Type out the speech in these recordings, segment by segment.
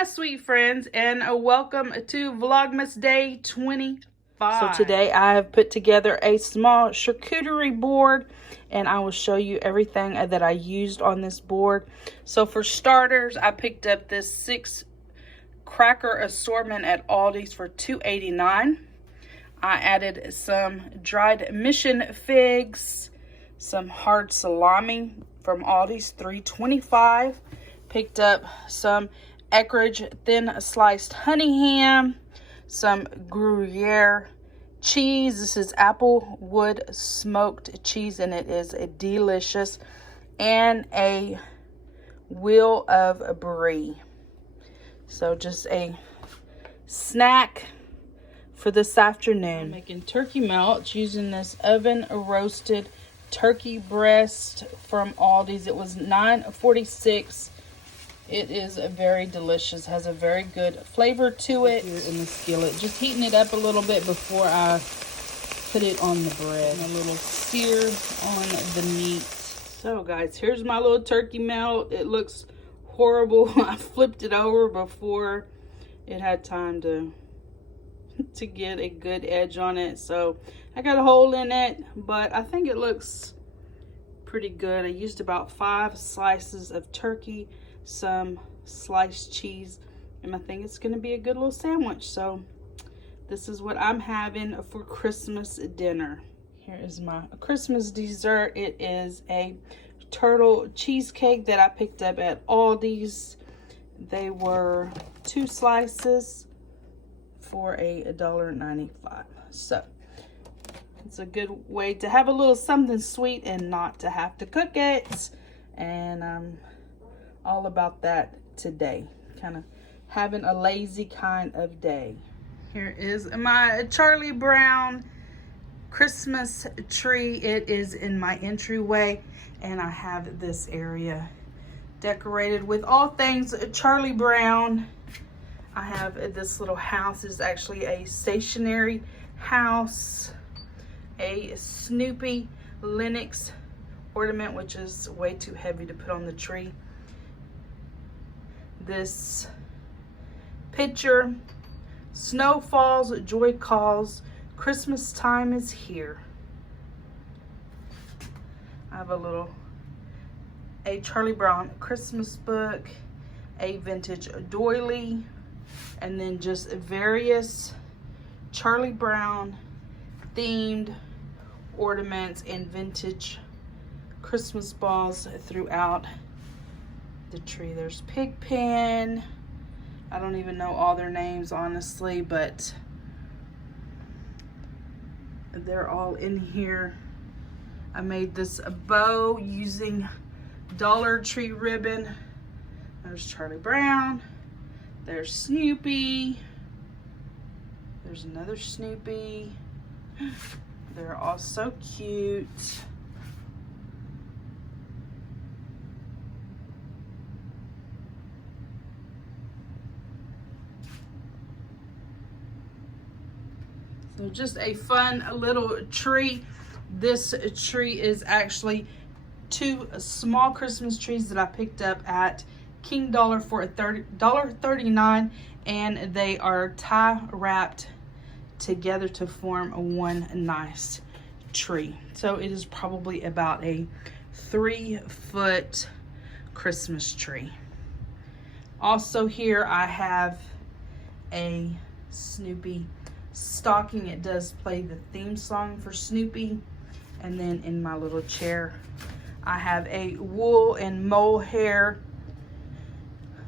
Hi, sweet friends, and welcome to Vlogmas Day 25. So today I have put together a small charcuterie board, and I will show you everything that I used on this board. So for starters, I picked up this 6 cracker assortment at Aldi's for $2.89. I added some dried mission figs, some hard salami from Aldi's, $3.25. Picked up some Eckrich thin sliced honey ham, some Gruyere cheese. This is applewood smoked cheese, and it is delicious. And a wheel of brie. So just a snack for this afternoon. I'm making turkey melts using this oven roasted turkey breast from Aldi's. It was $9.46. It is very delicious, has a very good flavor to it. Here in the skillet, just heating it up a little bit before I put it on the bread. And a little sear on the meat. So guys, here's my little turkey melt. It looks horrible. I flipped it over before it had time to get a good edge on it. So I got a hole in it, but I think it looks pretty good. I used about 5 slices of turkey, some sliced cheese, and I think it's going to be a good little sandwich. So this is what I'm having for Christmas dinner. Here is my Christmas dessert. It is a turtle cheesecake that I picked up at Aldi's. They were 2 slices for $1.95. So it's a good way to have a little something sweet and not to have to cook it. And I'm all about that today. Kind of having a lazy kind of day. Here is my Charlie Brown Christmas tree. It is in my entryway, and I have this area decorated with all things Charlie Brown. I have this little house. It's actually a stationary house. A Snoopy Linux ornament, which is way too heavy to put on the tree. This picture, snow falls, joy calls, Christmas time is here. I have a Charlie Brown Christmas book, a vintage doily, and then just various Charlie Brown themed ornaments and vintage Christmas balls throughout the tree. There's Pigpen. I don't even know all their names, honestly, but they're all in here. I made this a bow using Dollar Tree ribbon. There's Charlie Brown. There's Snoopy. There's another Snoopy. They're all so cute. So just a fun little tree. This tree is actually 2 small Christmas trees that I picked up at King Dollar for $1.39, and they are tie wrapped together to form one nice tree. So it is probably about a 3-foot Christmas tree. Also here I have a Snoopy stocking. It does play the theme song for Snoopy. And then in my little chair I have a wool and mohair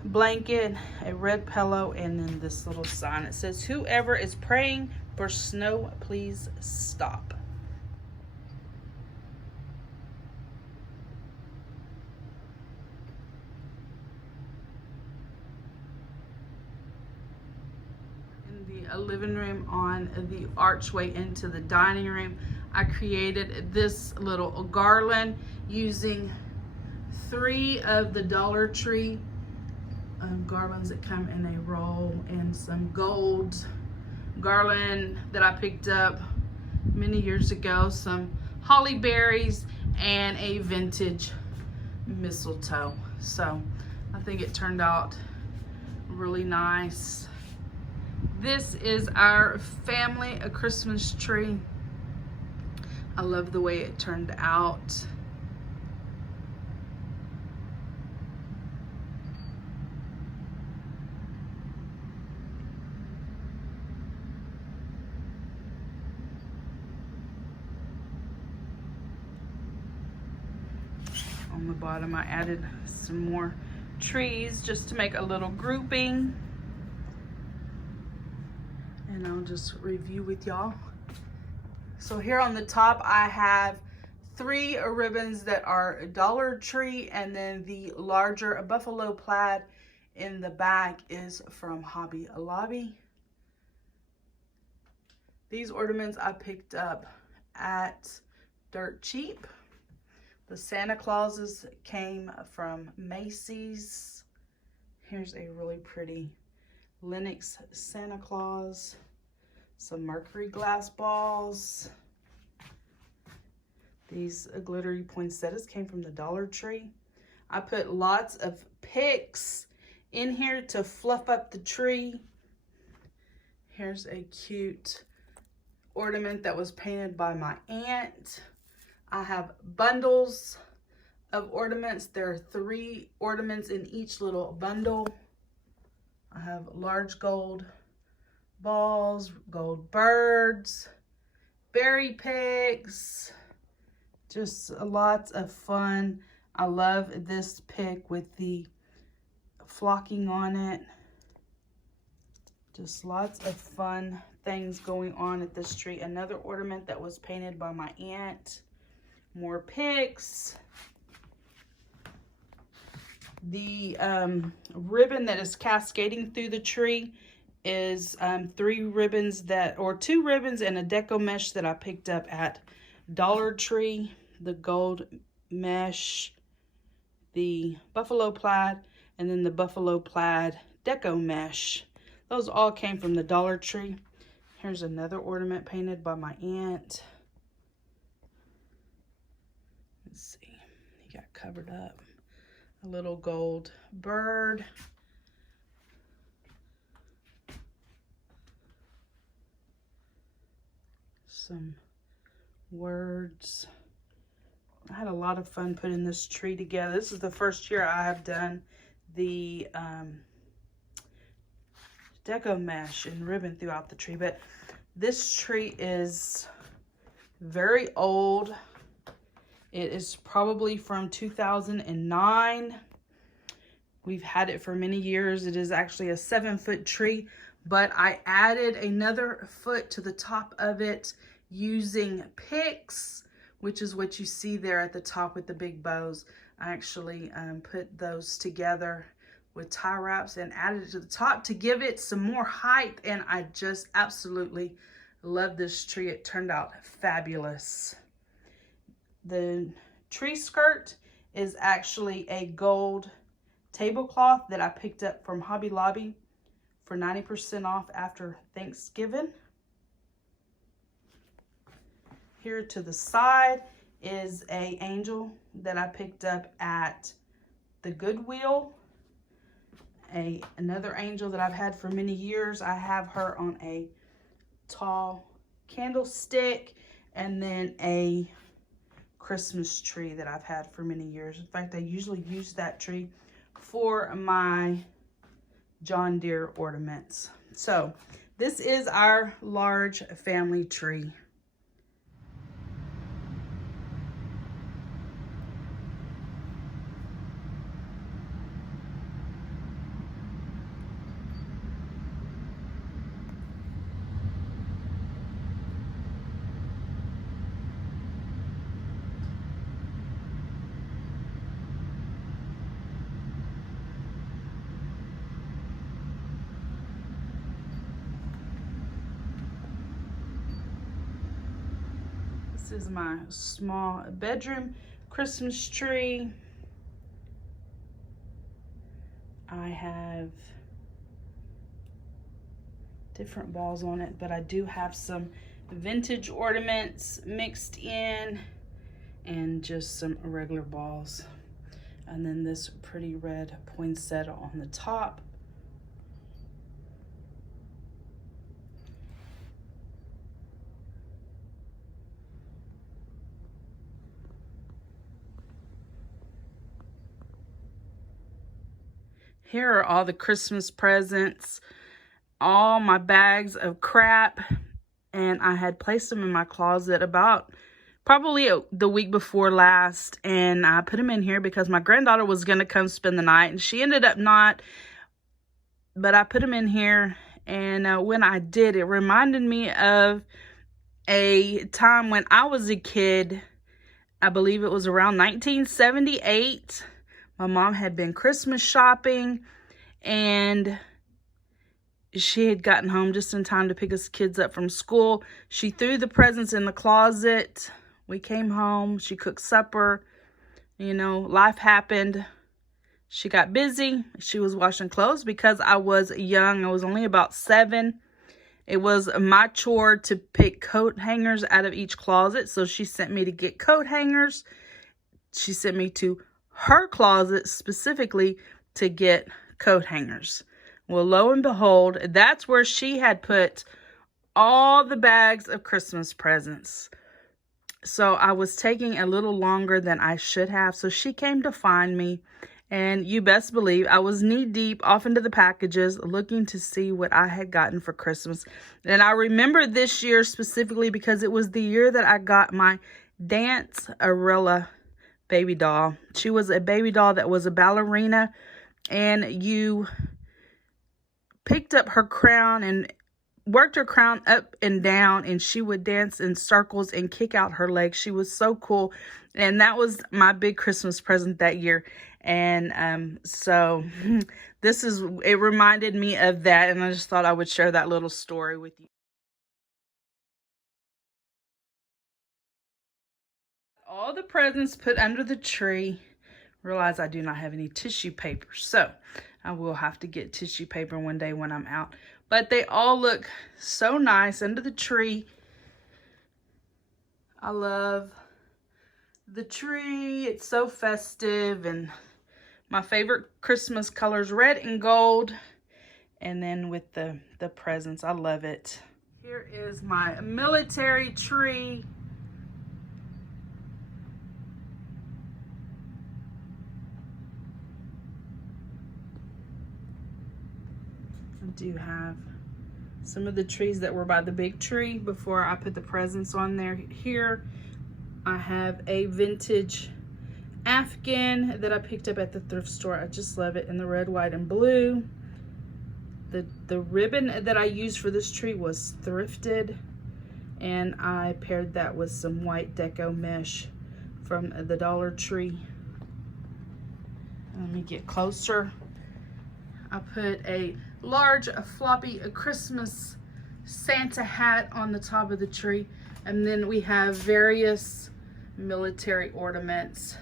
blanket, a red pillow, and then this little sign. It says, "Whoever is praying for snow, please stop." In the living room, on the archway into the dining room, I created this little garland using 3 of the Dollar Tree garlands that come in a roll, and some gold garland that I picked up many years ago, some holly berries, and a vintage mistletoe. So I think it turned out really nice. This is our family a Christmas tree. I love the way it turned out. On the bottom, I added some more trees just to make a little grouping. And I'll just review with y'all. So here on the top, I have 3 ribbons that are Dollar Tree, and then the larger buffalo plaid in the back is from Hobby Lobby. These ornaments I picked up at Dirt Cheap. The Santa Clauses came from Macy's. Here's a really pretty Lenox Santa Claus. Some mercury glass balls. These glittery poinsettias came from the Dollar Tree. I put lots of picks in here to fluff up the tree. Here's a cute ornament that was painted by my aunt. I have bundles of ornaments. There are 3 ornaments in each little bundle. I have large gold balls, gold birds, berry picks, just lots of fun. I love this pick with the flocking on it. Just lots of fun things going on at this tree. Another ornament that was painted by my aunt. More picks. The ribbon that is cascading through the tree is 2 ribbons and a deco mesh that I picked up at Dollar Tree. The gold mesh, the buffalo plaid, and then the buffalo plaid deco mesh. Those all came from the Dollar Tree. Here's another ornament painted by my aunt. Let's see, he got covered up. A little gold bird. Some words. I had a lot of fun putting this tree together. This is the first year I have done the deco mesh and ribbon throughout the tree, but this tree is very old. It is probably from 2009. We've had it for many years. It is actually a 7-foot tree, but I added another foot to the top of it using picks, which is what you see there at the top with the big bows. I actually put those together with tie wraps and added it to the top to give it some more height, and I just absolutely love this tree. It turned out fabulous. The tree skirt is actually a gold tablecloth that I picked up from Hobby Lobby for 90% off after Thanksgiving. Here to the side is an angel that I picked up at the Goodwill. Another angel that I've had for many years. I have her on a tall candlestick, and then a Christmas tree that I've had for many years. In fact, I usually use that tree for my John Deere ornaments. So this is our large family tree. This is my small bedroom Christmas tree. I have different balls on it, but I do have some vintage ornaments mixed in and just some regular balls. And then this pretty red poinsettia on the top. Here are all the Christmas presents, all my bags of crap, and I had placed them in my closet about probably the week before last, and I put them in here because my granddaughter was going to come spend the night, and she ended up not, but I put them in here, and when I did, it reminded me of a time when I was a kid. I believe it was around 1978. My mom had been Christmas shopping, and she had gotten home just in time to pick us kids up from school. She threw the presents in the closet. We came home. She cooked supper. You know, life happened. She got busy. She was washing clothes because I was young. I was only about 7. It was my chore to pick coat hangers out of each closet. So she sent me to get coat hangers. She sent me to her closet specifically to get coat hangers. Well, lo and behold, that's where she had put all the bags of Christmas presents. So I was taking a little longer than I should have. So she came to find me. And you best believe I was knee deep off into the packages looking to see what I had gotten for Christmas. And I remember this year specifically because it was the year that I got my Dance Arella baby doll. She was a baby doll that was a ballerina, and you picked up her crown and worked her crown up and down, and she would dance in circles and kick out her legs. She was so cool. And that was my big Christmas present that year. And so it reminded me of that, and I just thought I would share that little story with you. All the presents put under the tree. Realize I do not have any tissue paper, so I will have to get tissue paper one day when I'm out. But they all look so nice under the tree. I love the tree. It's so festive, and my favorite Christmas colors, red and gold. And then with the presents, I love it. Here is my military tree. I do have some of the trees that were by the big tree before I put the presents on there. Here I have a vintage Afghan that I picked up at the thrift store. I just love it in the red, white, and blue. The ribbon that I used for this tree was thrifted, and I paired that with some white deco mesh from the Dollar Tree. Let me get closer. I put a large floppy Christmas Santa hat on the top of the tree, and then we have various military ornaments.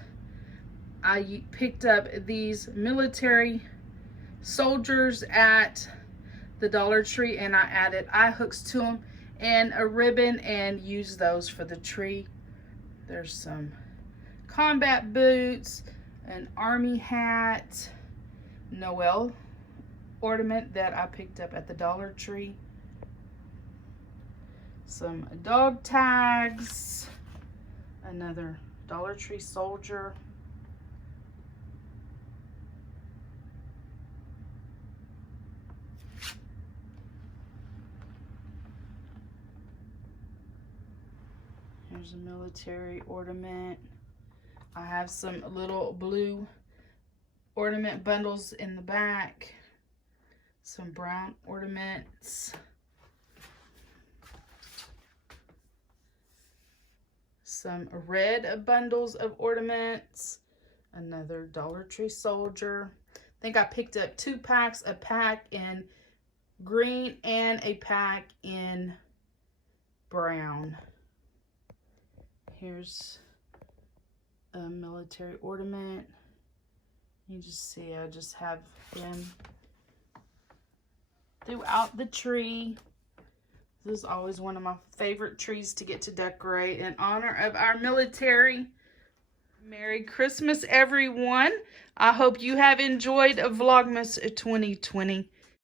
I picked up these military soldiers at the Dollar Tree, and I added eye hooks to them and a ribbon and used those for the tree. There's some combat boots, an army hat, Noel ornament that I picked up at the Dollar Tree, some dog tags, another Dollar Tree soldier, here's a military ornament. I have some little blue ornament bundles in the back, some brown ornaments, some red bundles of ornaments, another Dollar Tree soldier. I think I picked up 2 packs, a pack in green and a pack in brown. Here's a military ornament. You just see I just have them throughout the tree. This is always one of my favorite trees to get to decorate in honor of our military. Merry Christmas, everyone. I hope you have enjoyed Vlogmas 2020.